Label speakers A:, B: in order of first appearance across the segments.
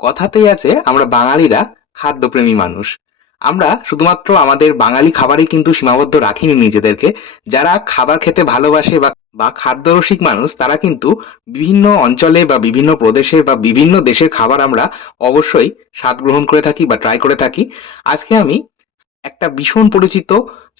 A: কথাতেই আছে, আমরা বাঙালিরা খাদ্যপ্রেমী মানুষ। আমরা শুধুমাত্র আমাদের বাঙালি খাবারেই কিন্তু সীমাবদ্ধ রাখিনি নিজেদেরকে। যারা খাবার খেতে ভালোবাসে বা বা খাদ্যরসিক মানুষ, তারা কিন্তু বিভিন্ন অঞ্চলে বা বিভিন্ন প্রদেশের বা বিভিন্ন দেশের খাবার আমরা অবশ্যই স্বাদ গ্রহণ করে থাকি বা ট্রাই করে থাকি। আজকে আমি একটা ভীষণ পরিচিত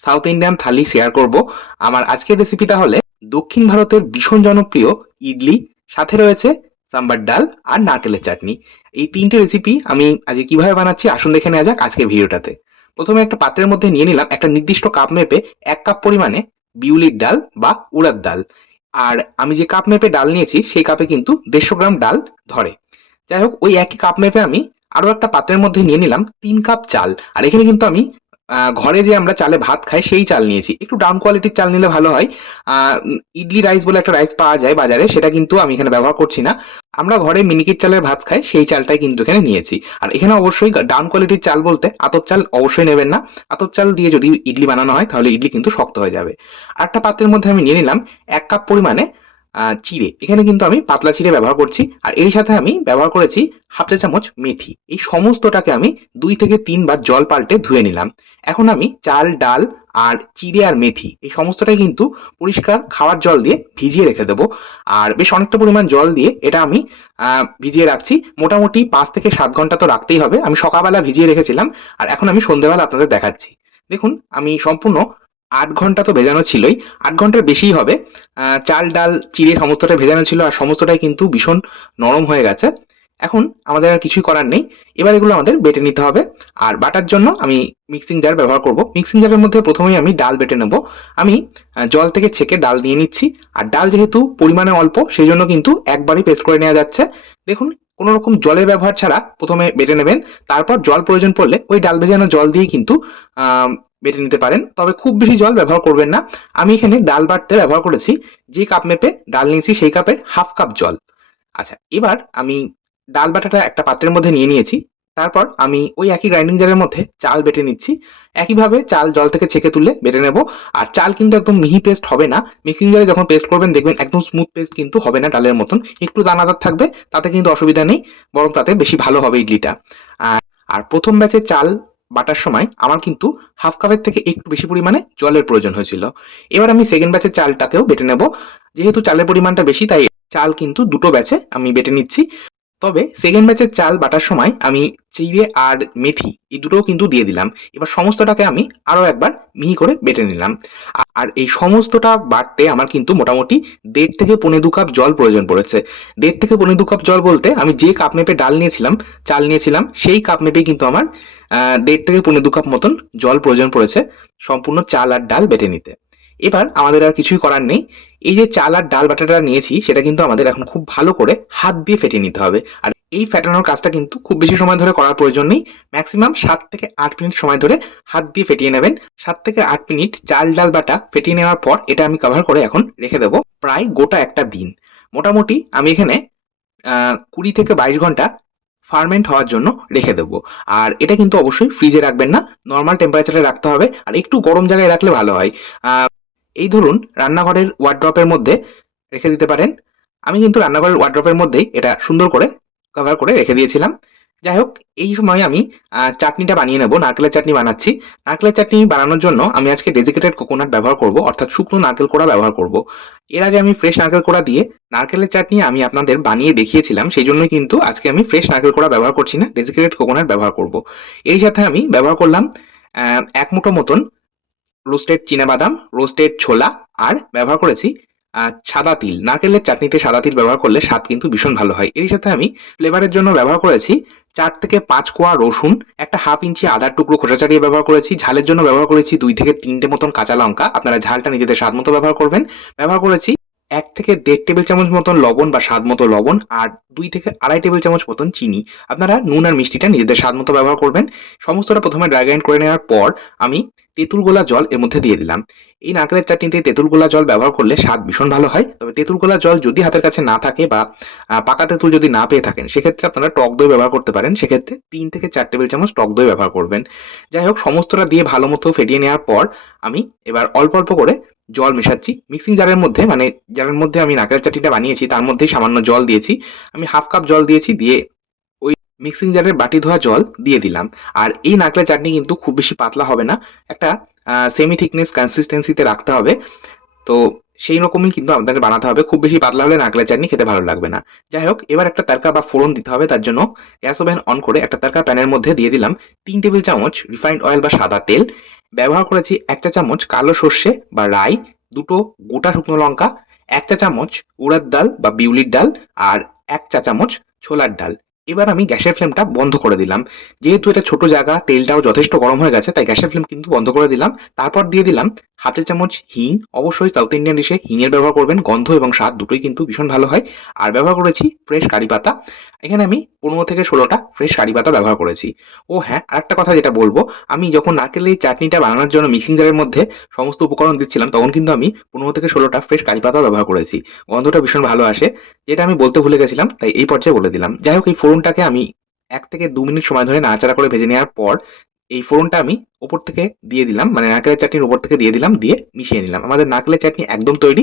A: সাউথ ইন্ডিয়ান থালি শেয়ার করব। আমার আজকের রেসিপিটা হলে দক্ষিণ ভারতের ভীষণ জনপ্রিয় ইডলি। সাথে রয়েছে সাম্বার ডাল আর নারকেলের চাটনি। এই তিনটে রেসিপি আমি আজকে কীভাবে বানাচ্ছি, আসুন দেখে নেওয়া যাক আজকের ভিডিওটাতে। প্রথমে একটা পাত্রের মধ্যে নিয়ে নিলাম একটা নির্দিষ্ট কাপ মেপে এক কাপ পরিমাণে বিউলির ডাল বা উড়ার ডাল। আর আমি যে কাপ মেপে ডাল নিয়েছি, সেই কাপে কিন্তু দেড়শো গ্রাম ডাল ধরে। যাই হোক, ওই একই কাপ মেপে আমি আরও একটা পাত্রের মধ্যে নিয়ে নিলাম তিন কাপ চাল। আর এখানে কিন্তু আমি ঘরে যে আমরা চালে ভাত খাই, সেই চাল নিয়েছি। একটু ডাউন কোয়ালিটির চাল নিলে ভালো হয়। ইডলি রাইস বলে একটা রাইস পাওয়া যায় বাজারে, সেটা কিন্তু আমি এখানে ব্যবহার করছি না। আমরা ঘরে মিনিকেট চালের ভাত খাই, সেই চালটাই কিন্তু এখানে নিয়েছি। আর এখানে অবশ্যই ডাউন কোয়ালিটির চাল বলতে আতপ চাল অবশ্যই নেবেন না। আতপ চাল দিয়ে যদি ইডলি বানানো হয়, তাহলে ইডলি কিন্তু শক্ত হয়ে যাবে। আরেকটা পাত্রের মধ্যে আমি নিয়ে নিলাম এক কাপ পরিমাণে চিড়ে। এখানে কিন্তু আমি পাতলা চিড়ে ব্যবহার করছি। আর এর সাথে আমি ব্যবহার করেছি হাফ চা চামচ মেথি। এই সমস্তটাকে আমি দুই থেকে তিনবার জল পাল্টে ধুয়ে নিলাম। এখন আমি চাল, ডাল আর চিড়ে আর মেথি, এই সমস্তটাই কিন্তু পরিষ্কার খাওয়ার জল দিয়ে ভিজিয়ে রেখে দেবো। আর বেশ অনেকটা পরিমাণ জল দিয়ে এটা আমি ভিজিয়ে রাখছি। মোটামুটি পাঁচ থেকে সাত ঘণ্টা তো রাখতেই হবে। আমি সকালবেলা ভিজিয়ে রেখেছিলাম আর এখন আমি সন্ধ্যেবেলা আপনাদের দেখাচ্ছি। দেখুন, আমি সম্পূর্ণ আট ঘণ্টা তো ভেজানো ছিলই। আট ঘণ্টার বেশিই হবে। চাল, ডাল, চিড়ে সমস্তটা ভেজানো ছিল আর সমস্তটাই কিন্তু ভীষণ নরম হয়ে গেছে। এখন আমাদের আর কিছুই করার নেই। এবার এগুলো আমাদের বেটে নিতে হবে। আর বাটার জন্য আমি মিক্সিং জার ব্যবহার করব। মিক্সিং জারের মধ্যে প্রথমেই আমি ডাল বেটে নেব। আমি জল থেকে ছেঁকে ডাল নিয়ে নিচ্ছি। আর ডাল যেহেতু পরিমাণে অল্প সেই জন্য কিন্তু একবারই পেস্ট করে নেওয়া যাচ্ছে। দেখুন কোনো রকম জলের ব্যবহার ছাড়া প্রথমে বেটে নেবেন। তারপর জল প্রয়োজন পড়লে ওই ডাল ভেজানো জল দিয়ে কিন্তু বেটে নিতে পারেন। তবে খুব বেশি জল ব্যবহার করবেন না। আমি এখানে ডাল বাটতে ব্যবহার করেছি। যে কাপ মেপে ডাল নিয়েছি, সেই কাপের হাফ কাপ জল। আচ্ছা এবার আমি ডাল বাটাটা একটা পাত্রের মধ্যে নিয়ে নিয়েছি। তারপর আমি ওই একই গ্রাইন্ডিং জারের মধ্যে চাল বেটে নিচ্ছি। একইভাবে চাল জল থেকে ছেঁকে তুলে বেটে নেব। আর চাল কিন্তু একদম মিহি পেস্ট হবে না। মিক্সিং জারে যখন পেস্ট করবেন দেখবেন একদম স্মুথ পেস্ট কিন্তু হবে না ডালের মতন। একটু দানাদার থাকবে, তাতে কিন্তু অসুবিধা নেই। বরং তাতে বেশি ভালো হবে ইডলিটা। আর আর প্রথম ব্যাচে চাল বাটার সময় আমার কিন্তু হাফ কাপের থেকে একটু বেশি পরিমাণে জলের প্রয়োজন হয়েছিল। এবার আমি সেকেন্ড ব্যাচের চালটাকেও বেটে নেব। যেহেতু চালের পরিমাণটা বেশি, তাই চাল কিন্তু দুটো ব্যাচে আমি বেটে নিচ্ছি। তবে সেকেন্ড ব্যাচের চাল বাটার সময় আমি চিড়ে আর মেথি এই দুটোও কিন্তু দিয়ে দিলাম। এবার সমস্তটাকে আমি আরও একবার মিহি করে বেটে নিলাম। আর এই সমস্তটা বাটতে আমার কিন্তু মোটামুটি দেড় থেকে পৌনে দু কাপ জল প্রয়োজন পড়েছে। দেড় থেকে পৌনে দু কাপ জল বলতে আমি যে কাপ মেপে ডাল নিয়েছিলাম, চাল নিয়েছিলাম, সেই কাপ মেপেই কিন্তু আমার দেড় থেকে পৌনে দু কাপ মতন জল প্রয়োজন পড়েছে। সম্পূর্ণ চাল আর ডাল বেটে নিতে। এবার আমাদের আর কিছুই করার নেই। এই যে চাল আর ডাল বাটাটা নিয়েছি, সেটা কিন্তু আমাদের এখন খুব ভালো করে হাত দিয়ে ফেটিয়ে নিতে হবে। আর এই ফেটানোর কাজটা কিন্তু খুব বেশি সময় ধরে করার প্রয়োজন নেই। ম্যাক্সিমাম সাত থেকে আট মিনিট সময় ধরে হাত দিয়ে ফেটিয়ে নেবেন। সাত থেকে আট মিনিট চাল, ডাল, বাটা ফেটিয়ে নেওয়ার পর এটা আমি কভার করে এখন রেখে দেবো প্রায় গোটা একটা দিন। মোটামুটি আমি এখানে কুড়ি থেকে বাইশ ঘণ্টা ফার্মেন্ট হওয়ার জন্য রেখে দেবো। আর এটা কিন্তু অবশ্যই ফ্রিজে রাখবেন না। নর্মাল টেম্পারেচারে রাখতে হবে। আর একটু গরম জায়গায় রাখলে ভালো হয়। এই ধরুন রান্নাঘরের ওয়ার্ড্রপের মধ্যে রেখে দিতে পারেন। আমি কিন্তু রান্নাঘরের ওয়ার্ড্রপের মধ্যেই এটা সুন্দর করে কভার করে রেখে দিয়েছিলাম। যাই হোক, এই সময় আমি চাটনিটা বানিয়ে নেব, নারকেলের চাটনি বানাচ্ছি। নারকেলের চাটনি বানানোর জন্য আমি আজকে ডেজিকেটেড কোকোনাট ব্যবহার করব, অর্থাৎ শুকনো নারকেল কোড়া ব্যবহার করব। এর আগে আমি ফ্রেশ নারকেল কোড়া দিয়ে নারকেলের চাটনি আমি আপনাদের বানিয়ে দেখিয়েছিলাম, সেই জন্যই কিন্তু আজকে আমি ফ্রেশ নারকেল কোড়া ব্যবহার করছি না ডেজিকেটেড কোকোনাট ব্যবহার করব। এই সাথে আমি ব্যবহার করলাম এক মুঠো মতন রোস্টেড বাদাম রোস্টেড ছোলা আর ব্যবহার করেছি সাদা তিল। নারকেলের চাটনিতে সাদা তিল ব্যবহার করলে স্বাদ কিন্তু ভীষণ ভালো হয়। এর সাথে আমি ফ্লেভারের জন্য ব্যবহার করেছি চার থেকে পাঁচ কোয়া রসুন, একটা হাফ ইঞ্চি আদার টুকরো খোসা ছাড়িয়ে ব্যবহার করেছি, ঝালের জন্য ব্যবহার করেছি দুই থেকে তিনটে মতন কাঁচা লঙ্কা। আপনারা ঝালটা নিজেদের স্বাদ মতো ব্যবহার করবেন। ব্যবহার করেছি এক থেকে দেড় টেবিল চামচ মতন লবণ বা স্বাদ মতো লবণ আর দুই থেকে আড়াই টেবিল চামচ মতন চিনি। আপনারা নুন আর মিষ্টিটা নিজেদের স্বাদ মতো ব্যবহার করবেন। সমস্তটা প্রথমে ড্রাই করে নেওয়ার পর আমি তেঁতুল গোলা জল এর মধ্যে দিয়ে দিলাম। এই নারকেলের চাটনিতে তেঁতুল গোলা জল ব্যবহার করলে স্বাদ ভীষণ ভালো হয়। তবে তেঁতুল গোলা জল যদি হাতের কাছে না থাকে বা পাকা তেঁতুল যদি না পেয়ে থাকেন, সেক্ষেত্রে আপনারা টক দই ব্যবহার করতে পারেন। সেক্ষেত্রে তিন থেকে চার টেবিল চামচ টক দই ব্যবহার করবেন। যাই হোক, সমস্তটা দিয়ে ভালো মতো ফেটিয়ে নেওয়ার পর আমি এবার অল্প অল্প করে জল মেশাচ্ছি। মিক্সিং জারের মধ্যে মানে জারের মধ্যে আমি নারকেলের চাটনিটা বানিয়েছি, তার মধ্যেই সামান্য জল দিয়েছি। আমি হাফ কাপ জল দিয়েছি, দিয়ে ওই মিক্সিং জারের বাটি ধোয়া জল দিয়ে দিলাম। আর এই নারকেল চাটনি কিন্তু খুব বেশি পাতলা হবে না, একটা সেমি থিকনেস কনসিস্টেন্সিতে রাখতে হবে। তো সেই রকমই কিন্তু আপনাদের বানাতে হবে। খুব বেশি পাতলা হলে নারকেলের চাটনি খেতে ভালো লাগবে না। যাই হোক এবার একটা তারকা বা ফোড়ন দিতে হবে, তার জন্য গ্যাস ওভেন অন করে একটা তারকা প্যানের মধ্যে দিয়ে দিলাম। তিন টেবিল চামচ রিফাইন্ড অয়েল বা সাদা তেল। ব্যবহার করেছি এক চা চামচ কালো সর্ষে বা রাই, দুটো গোটা শুকনো লঙ্কা, এক চা চামচ উড়ার ডাল বা বিউলির ডাল আর এক চা চামচ ছোলার ডাল। এবার আমি গ্যাসের ফ্লেমটা বন্ধ করে দিলাম। যেহেতু এটা ছোট জায়গা, তেলটাও যথেষ্ট গরম হয়ে গেছে, তাই গ্যাসের ফ্লেম কিন্তু বন্ধ করে দিলাম। তারপর দিয়ে দিলাম হাফ চা চামচ হিং। অবশ্যই সাউথ ইন্ডিয়ান ডিশে হিঙের ব্যবহার করবেন, গন্ধ এবং স্বাদ দুটোই কিন্তু ভীষণ ভালো হয়। আর ব্যবহার করেছি ফ্রেশ কারি পাতা। এখানে আমি পনেরো থেকে ষোলোটা ফ্রেশ কারি পাতা ব্যবহার করেছি। ও হ্যাঁ আরেকটা কথা যেটা বলব, আমি যখন নারকেলের এই চাটনিটা বানানোর জন্য মিক্সিং জারের মধ্যে সমস্ত উপকরণ দিচ্ছিলাম, তখন কিন্তু আমি পনেরো থেকে ষোলোটা ফ্রেশ কারি পাতা ব্যবহার করেছি। গন্ধটা ভীষণ ভালো আসে, যেটা আমি বলতে ভুলে গেছিলাম, তাই এই পর্যায়ে বলে দিলাম। যাই হোক, এই ফোড়নটাকে আমি এক থেকে দু মিনিট সময় ধরে নাড়াচাড়া করে ভেজে নেওয়ার পর, এই ফোড়নটা আমি ওপর থেকে দিয়ে দিলাম মানে নারকেলের চাটনির ওপর থেকে দিয়ে দিলাম, দিয়ে মিশিয়ে নিলাম। আমাদের নারকেলের চাটনি একদম তৈরি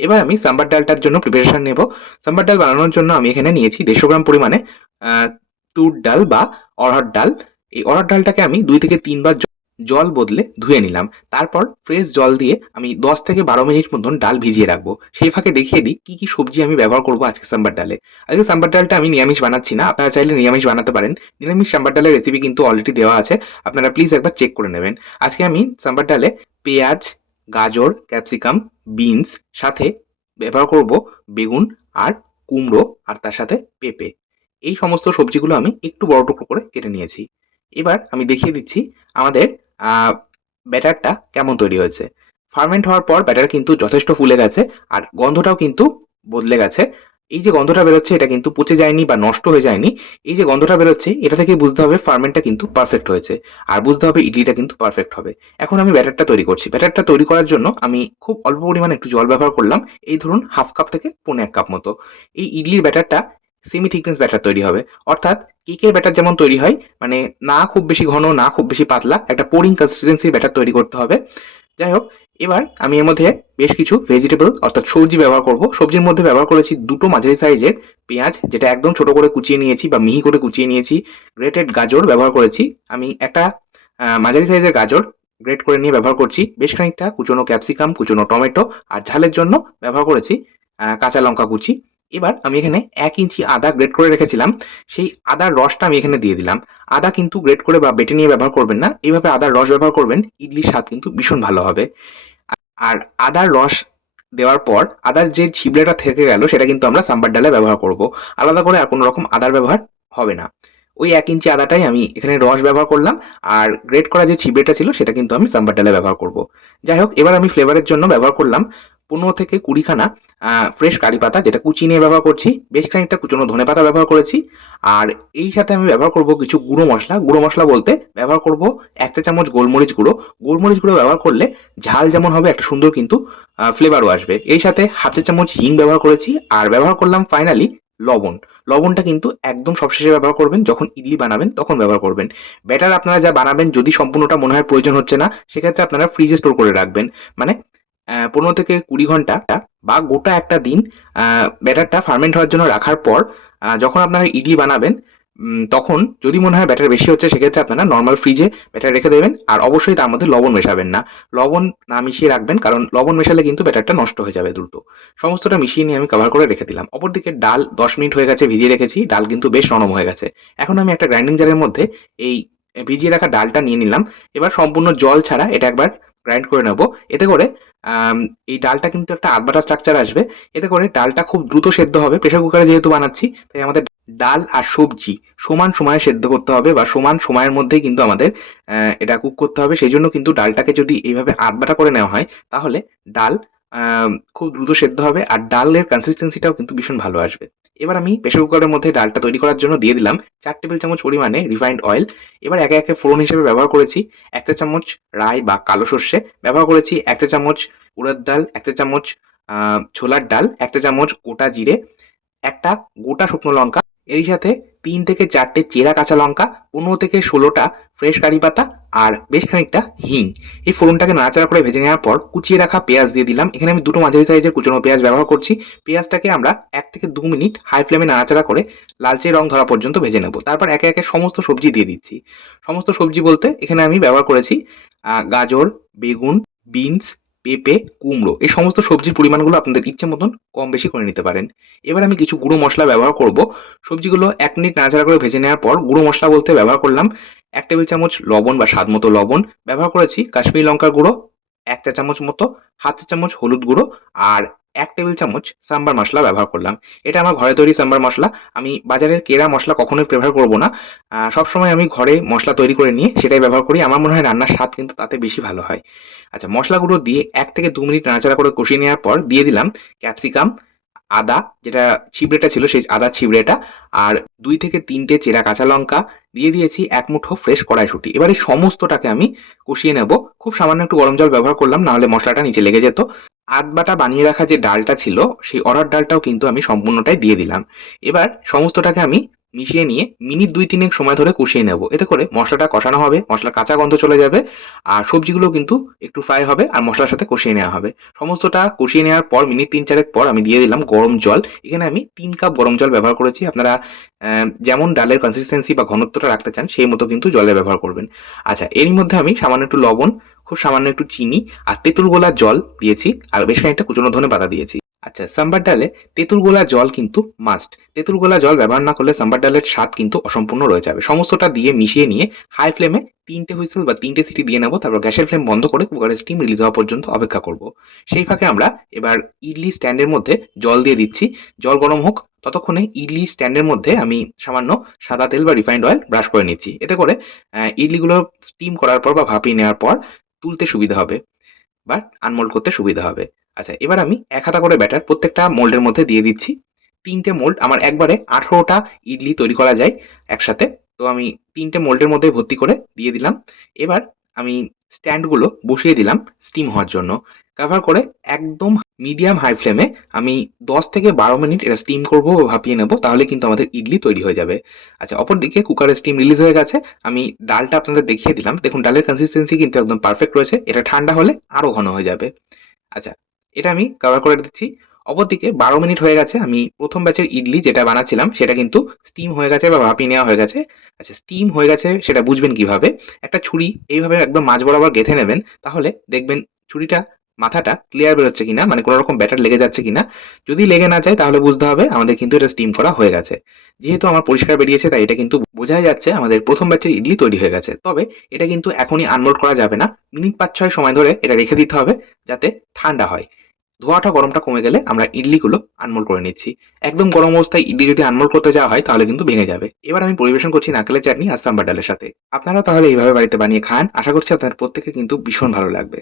A: এবার আমি সাম্বার ডালটার জন্য প্রিপারেশন নেব। সাম্বার ডাল বানানোর জন্য আমি এখানে নিয়েছি দেড়শো গ্রাম পরিমাণে তুর ডাল বা অড়হর ডাল। এই অড়হর ডালটাকে আমি দুই থেকে তিনবার জল বদলে ধুয়ে নিলাম। তারপর ফ্রেশ জল দিয়ে আমি দশ থেকে বারো মিনিট মতন ডাল ভিজিয়ে রাখব। সেই ফাঁকে দেখিয়ে দিই কি কি সবজি আমি ব্যবহার করব আজকে সাম্বার ডালে। আজকে সাম্বার ডালটা আমি নিরামিষ বানাচ্ছি না। আপনারা চাইলে নিরামিষ বানাতে পারেন। নিরামিষ সাম্বার ডালের রেসিপি কিন্তু অলরেডি দেওয়া আছে। আপনারা প্লিজ একবার চেক করে নেবেন। আজকে আমি সাম্বার ডালে পেঁয়াজ গাজর, ক্যাপসিকাম, বিনস, সাথে ব্যবহার করব বেগুন আর কুমড়ো আর তার সাথে পেঁপে। এই সমস্ত সবজিগুলো আমি একটু বড় টুকরো করে কেটে নিয়েছি। এবার আমি দেখিয়ে দিচ্ছি আমাদের ব্যাটারটা কেমন তৈরি হয়েছে। ফার্মেন্ট হওয়ার পর ব্যাটার কিন্তু যথেষ্ট ফুলে গেছে আর গন্ধটাও কিন্তু বদলে গেছে। এই যে গন্ধটা বেরোচ্ছে এটা কিন্তু পচে যায়নি বা নষ্ট হয়ে যায়নি, এই যে গন্ধটা বেরোচ্ছে এটা থেকে বুঝতে হবে ফার্মেন্টটা কিন্তু পারফেক্ট হয়েছে। আর বুঝতে হবে ইডলিটা কিন্তু পারফেক্ট হবে। এখন আমি ব্যাটারটা তৈরি করছি। ব্যাটারটা তৈরি করার জন্য আমি খুব অল্প পরিমাণে একটু জল ব্যবহার করলাম, এই ধরুন হাফ কাপ থেকে পৌনে এক কাপ মতো। এই ইডলির ব্যাটারটা সেমি থিকনেস ব্যাটার তৈরি হবে। অর্থাৎ কেকের ব্যাটার যেমন তৈরি হয় মানে না খুব বেশি ঘন, না খুব বেশি পাতলা, একটা পোরিং কনসিস্টেন্সির ব্যাটার তৈরি করতে হবে। যাই হোক, এবার আমি এর মধ্যে বেশ কিছু ভেজিটেবল অর্থাৎ সবজি ব্যবহার করব। সবজির মধ্যে ব্যবহার করেছি দুটো মাঝারি সাইজের পেঁয়াজ, যেটা একদম ছোট করে কুচিয়ে নিয়েছি বা মিহি করে কুচিয়ে নিয়েছি। গ্রেটেড গাজর ব্যবহার করেছি। আমি একটা মাঝারি সাইজের গাজর গ্রেট করে নিয়ে ব্যবহার করছি। বেশ খানিকটা, কুচনো ক্যাপসিকাম কুচনো টমেটো আর ঝালের জন্য ব্যবহার করেছি কাঁচা লঙ্কা কুচি। এবার আমি এখানে এক ইঞ্চি আদা গ্রেট করে রেখেছিলাম। সেই আদার রসটা আমি এখানে দিয়ে দিলাম। আদা কিন্তু গ্রেট করে বা বেটে নিয়ে ব্যবহার করবেন না। এইভাবে আদার রস ব্যবহার করবেন, ইডলির স্বাদ কিন্তু ভীষণ ভালো হবে। আর আদার রস দেওয়ার পর আদার যে ছিবড়েটা থেকে গেল, সেটা কিন্তু আমরা সাম্বার ডালে ব্যবহার করব। আলাদা করে আর কোনো রকম আদার ব্যবহার হবে না। ওই এক ইঞ্চি আদাটাই আমি এখানে রস ব্যবহার করলাম, আর গ্রেট করা যে ছিবড়েটা ছিল, সেটা কিন্তু আমি সাম্বার ডালে ব্যবহার করব। যাই হোক, এবার আমি ফ্লেভারের জন্য ব্যবহার করলাম পনেরো থেকে কুড়িখানা ফ্রেশ কারি পাতা, যেটা নিয়ে ব্যবহার করছি। বেশ খানিকটা কুচনো ধনে পাতা ব্যবহার করেছি। আর এই সাথে আমি ব্যবহার করব কিছু গুঁড়ো মশলা। গুঁড়ো মশলা বলতে ব্যবহার করব এক চা চামচ গোলমরিচ গুঁড়ো। গোলমরিচ গুঁড়ো ব্যবহার করলে ঝাল যেমন হবে, একটা সুন্দর কিন্তু ফ্লেভারও আসবে। এই সাথে হাফ চা চামচ হিং ব্যবহার করেছি। আর ব্যবহার করলাম ফাইনালি লবণ। লবণটা কিন্তু একদম সবশেষে ব্যবহার করবেন। যখন ইডলি বানাবেন, তখন ব্যবহার করবেন। ব্যাটার আপনারা যা বানাবেন, যদি সম্পূর্ণটা মনে হয় প্রয়োজন হচ্ছে না, সেক্ষেত্রে আপনারা ফ্রিজে স্টোর করে রাখবেন। মানে পনেরো থেকে কুড়ি ঘণ্টা বা গোটা একটা দিন ব্যাটারটা ফার্মেন্ট হওয়ার জন্য রাখার পর যখন আপনারা ইডলি বানাবেন তখন যদি মনে হয় ব্যাটার বেশি হচ্ছে, সেক্ষেত্রে আপনারা নর্মাল ফ্রিজে ব্যাটার রেখে দেবেন। আর অবশ্যই তার মধ্যে লবণ মেশাবেন না। লবণ না মিশিয়ে রাখবেন, কারণ লবণ মেশালে কিন্তু ব্যাটারটা নষ্ট হয়ে যাবে দ্রুত। সমস্তটা মিশিয়ে নিয়ে আমি কভার করে রেখে দিলাম। অপরদিকে ডাল দশ মিনিট হয়ে গেছে, ভিজিয়ে রেখেছি। ডাল কিন্তু বেশ নরম হয়ে গেছে। এখন আমি একটা গ্রাইন্ডিং জারের মধ্যে এই ভিজিয়ে রাখা ডালটা নিয়ে নিলাম। এবার সম্পূর্ণ জল ছাড়া এটা একবার গ্রাইন্ড করে নেব। এতে করে এই ডালটা কিন্তু একটা আধবাটা স্ট্রাকচার আসবে। এতে করে ডালটা খুব দ্রুত সেদ্ধ হবে। প্রেশার কুকারে যেহেতু বানাচ্ছি, তাই আমাদের ডাল আর সবজি সমান সময়ে সেদ্ধ করতে হবে বা সমান সময়ের মধ্যেই কিন্তু আমাদের এটা কুক করতে হবে। সেই জন্য কিন্তু ডালটাকে যদি এইভাবে আধবাটা করে নেওয়া হয়, তাহলে ডাল খুব দ্রুত সেদ্ধ হবে। আর ডালের কনসিস্টেন্সিটাও কিন্তু ভীষণ ভালো আসবে। এবার আমি প্রেশার কুকারের মধ্যে ডালটা তৈরি করার জন্য দিয়ে দিলাম চার টেবিল চামচ পরিমাণে রিফাইন্ড অয়েল এবার একে একে ফোড়ন হিসেবে ব্যবহার করেছি একটা চামচ রাই বা কালো সর্ষে, ব্যবহার করেছি একটা চামচ উড়ার ডাল, একটা চামচ ছোলার ডাল, একটা চামচ গোটা জিরে, একটা গোটা শুকনো লঙ্কা। এর সাথে তিন থেকে চারটে চেরা কাঁচা লঙ্কা, পনেরো থেকে ষোলোটা ফ্রেশ কারি পাতা আর বেশ খানিকটা হিং। এই ফোড়নটাকে নাড়াচাড়া করে ভেজে নেওয়ার পর কুচিয়ে রাখা পেঁয়াজ দিয়ে দিলাম। এখানে আমি দুটো মাঝারি সাইজের কুচনো পেঁয়াজ ব্যবহার করছি। পেঁয়াজটাকে আমরা এক থেকে দু মিনিট হাই ফ্লেমে নাড়াচাড়া করে লালচে রং ধরা পর্যন্ত ভেজে নেব। তারপর একে একে সমস্ত সবজি দিয়ে দিচ্ছি। সমস্ত সবজি বলতে এখানে আমি ব্যবহার করেছি গাজর, বেগুন, বিনস পেঁপে, কুমড়ো এই সমস্ত সবজির পরিমাণগুলো আপনাদের ইচ্ছে মতন কম বেশি করে নিতে পারেন। এবার আমি কিছু গুঁড়ো মশলা ব্যবহার করব। সবজিগুলো এক মিনিট নাড়াচাড়া করে ভেজে নেওয়ার পর গুঁড়ো মশলা বলতে ব্যবহার করলাম এক টেবিল চামচ লবণ বা স্বাদ মতো লবণ। ব্যবহার করেছি কাশ্মীরি লঙ্কার গুঁড়ো, এক চা চামচ মতো চা চামচ হলুদ গুঁড়ো আর এক টেবিল চামচ সাম্বার মশলা ব্যবহার করলাম। এটা আমার ঘরে তৈরি সাম্বার মশলা। আমি বাজারের কেরা মশলা কখনোই প্রেফার করব না। সবসময় আমি ঘরে মশলা তৈরি করে নিয়ে সেটাই ব্যবহার করি। আমার মনে হয় রান্নার স্বাদ কিন্তু তাতে বেশি ভালো হয়। আচ্ছা মশলাগুলো দিয়ে এক থেকে দু মিনিট নাড়াচাড়া করে কষিয়ে নেওয়ার পর দিয়ে দিলাম ক্যাপসিকাম, আদা, যেটা ছিবড়েটা ছিল সেই আদা ছিবড়েটা, আর দুই থেকে তিনটে চেরা কাঁচা লঙ্কা। দিয়ে দিয়েছি এক মুঠো ফ্রেশ কড়াইশুঁটি। এবার সমস্তটাকে আমি কষিয়ে নেব। খুব সামান্য একটু গরম জল ব্যবহার করলাম, নাহলে মশলাটা নিচে লেগে যেত। আধ বাটা বানিয়ে রাখা যে ডালটা ছিল, সেই অড়ার ডালটাও কিন্তু আমি সম্পূর্ণটাই দিয়ে দিলাম। এবার সমস্তটাকে আমি মিশিয়ে নিয়ে মিনিট দুই তিনেক সময় ধরে কষিয়ে নেব। এতে করে মশলাটা কষানো হবে মশলা কাঁচা গন্ধ চলে যাবে, আর সবজিগুলো কিন্তু একটু ফ্রাই হবে আর মশলার সাথে কষিয়ে নেওয়া হবে। সমস্তটা কষিয়ে নেওয়ার পর, মিনিট তিন চারেক পর আমি দিয়ে দিলাম গরম জল। এখানে আমি তিন কাপ গরম জল ব্যবহার করেছি। আপনারা যেমন ডালের কনসিস্টেন্সি বা ঘনত্বটা রাখতে চান, সেই মতো কিন্তু জলের ব্যবহার করবেন। আচ্ছা এরই মধ্যে আমি সামান্য একটু লবণ খুব সামান্য একটু চিনি আর তেঁতুল গোলার জল দিয়েছি আর বেশ খানিকটা কুচনো ধনে পাতা দিয়েছি। আচ্ছা সাম্বার ডালে তেঁতুল গোলা জল কিন্তু মাস্ট তেঁতুল গোলা জল ব্যবহার না করলে সাম্বার ডালের স্বাদ কিন্তু অসম্পূর্ণ রয়ে যাবে। সমস্তটা দিয়ে মিশিয়ে নিয়ে হাই ফ্লেমে তিনটে হুইসেল বা তিনটে সিটি দিয়ে নেব, তারপর গ্যাসের ফ্লেম বন্ধ করে কুকারের স্টিম রিলিজ হওয়া পর্যন্ত অপেক্ষা করব। সেই ফাঁকে আমরা এবার ইডলি স্ট্যান্ডের মধ্যে জল দিয়ে দিচ্ছি। জল গরম হোক, ততক্ষণে ইডলি স্ট্যান্ডের মধ্যে আমি সামান্য সাদা তেল বা রিফাইন্ড অয়েল ব্রাশ করে নিচ্ছি। এতে করে ইডলিগুলো স্টিম করার পর বা ভাপিয়ে নেওয়ার পর তুলতে সুবিধা হবে বা আনমোল্ড করতে সুবিধা হবে। আচ্ছা এবার আমি এক হাতা করে ব্যাটার প্রত্যেকটা মোল্ডের মধ্যে দিয়ে দিচ্ছি। তিনটে মোল্ড আমার একবারে আঠেরোটা ইডলি তৈরি করা যায় একসাথে। তো আমি তিনটে মোল্ডের মধ্যে ভর্তি করে দিয়ে দিলাম। এবার আমি স্ট্যান্ডগুলো বসিয়ে দিলাম স্টিম হওয়ার জন্য। কভার করে একদম মিডিয়াম হাই ফ্লেমে আমি দশ থেকে বারো মিনিট এটা স্টিম করব ভাপিয়ে নেব, তাহলে কিন্তু আমাদের ইডলি তৈরি হয়ে যাবে। আচ্ছা অপরদিকে কুকারের স্টিম রিলিজ হয়ে গেছে। আমি ডালটা আপনাদের দেখিয়ে দিলাম। দেখুন, ডালের কনসিস্টেন্সি কিন্তু একদম পারফেক্ট রয়েছে। এটা ঠান্ডা হলে আরও ঘন হয়ে যাবে। আচ্ছা এটা আমি কভার করে দিচ্ছি। অপরদিকে বারো মিনিট হয়ে গেছে। আমি প্রথম ব্যাচের ইডলি যেটা বানাচ্ছিলাম, সেটা কিন্তু স্টিম হয়ে গেছে বা ভাপিয়ে নেওয়া হয়ে গেছে। আচ্ছা স্টিম হয়ে গেছে সেটা বুঝবেন কীভাবে? একটা ছুরি, এইভাবে একদম মাঝ বরাবর গেঁথে নেবেন। তাহলে দেখবেন ছুরিটা মাথাটা ক্লিয়ার বেরোচ্ছে কিনা মানে কোনো রকম ব্যাটার লেগে যাচ্ছে কিনা, যদি লেগে না যায় তাহলে বুঝতে হবে আমাদের কিন্তু এটা স্টিম করা হয়ে গেছে। যেহেতু আমার পরিষ্কার বেরিয়েছে, তাই এটা কিন্তু বোঝাই যাচ্ছে আমাদের প্রথম ব্যাচের ইডলি তৈরি হয়ে গেছে। তবে এটা কিন্তু এখনই আনমোল্ড করা যাবে না। মিনিট পাঁচ ছয় সময় ধরে এটা রেখে দিতে হবে যাতে ঠান্ডা হয়। ধোয়াটা গরমটা কমে গেলে আমরা ইডলিগুলো আনমোল্ড করে নিচ্ছি। একদম গরম অবস্থায় ইডলি যদি আনমোল্ড করতে যাওয়া হয়, তাহলে কিন্তু ভেঙে যাবে। এবার আমি পরিবেশন করছি নারকেলের চাটনি আর সাম্বার ডালের সাথে। আপনারা তাহলে এইভাবে বাড়িতে বানিয়ে খান। আশা করছি আপনার প্রত্যেকে কিন্তু ভীষণ ভালো লাগবে।